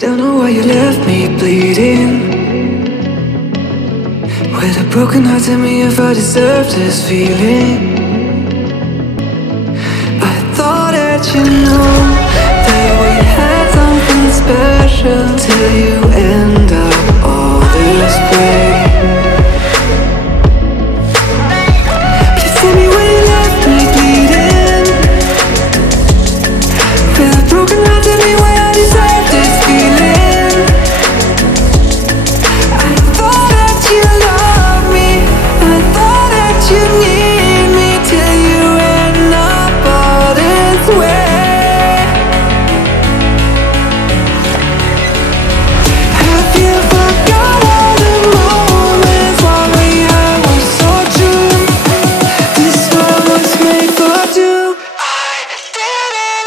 Don't know why you left me bleeding. With a broken heart, tell me if I deserve this feeling. I thought that you know that we had something special, till you end up all this way. Please tell me when you left me bleeding. With a broken heart, tell me why I deserve this feeling. I thought that you loved me, I thought that you need me, till you end up all this way. Have you forgot all the moments while we had were so true? This world was made for two. I did it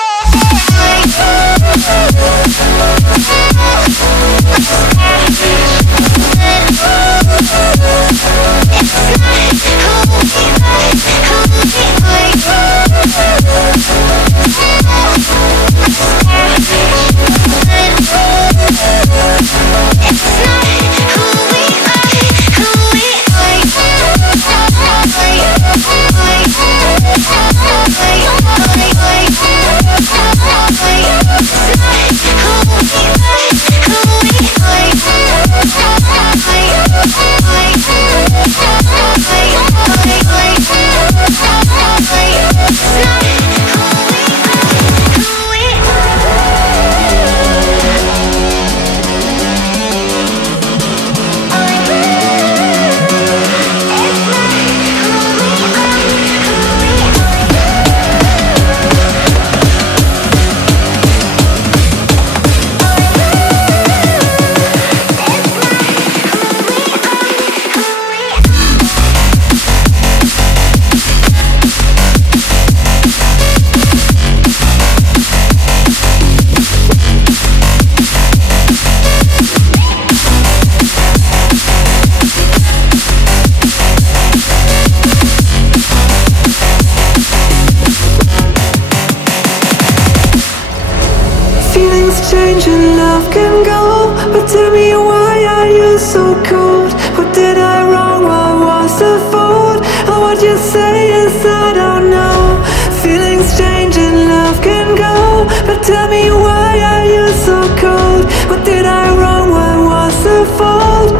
change and love can go, but tell me why are you so cold? What did I wrong? What was the fault? Or what you say is I don't know. Feelings change and love can go, but tell me why are you so cold? What did I wrong? What was the fault?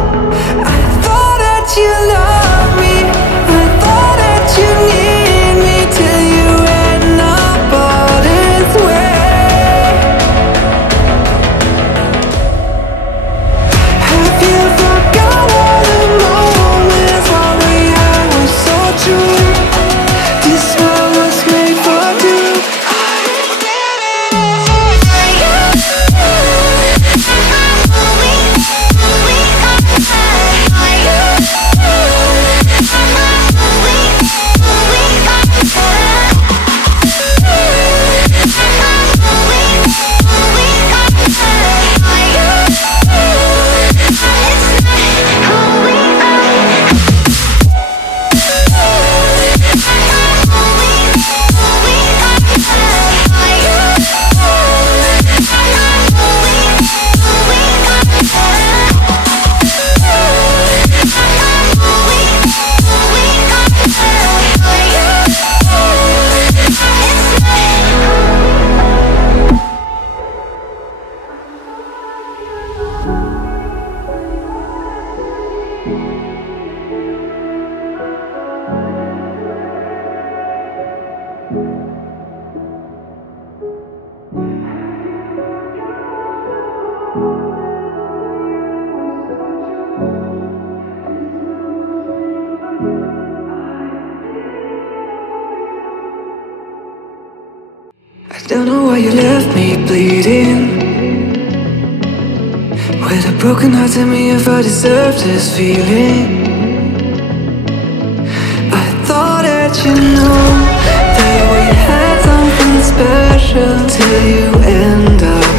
I thought that you loved me, I thought that you need me, till you end up all this way. I don't know why you left me bleeding. With a broken heart, tell me if I deserve this feeling. I thought that you know that we had something special, till you end up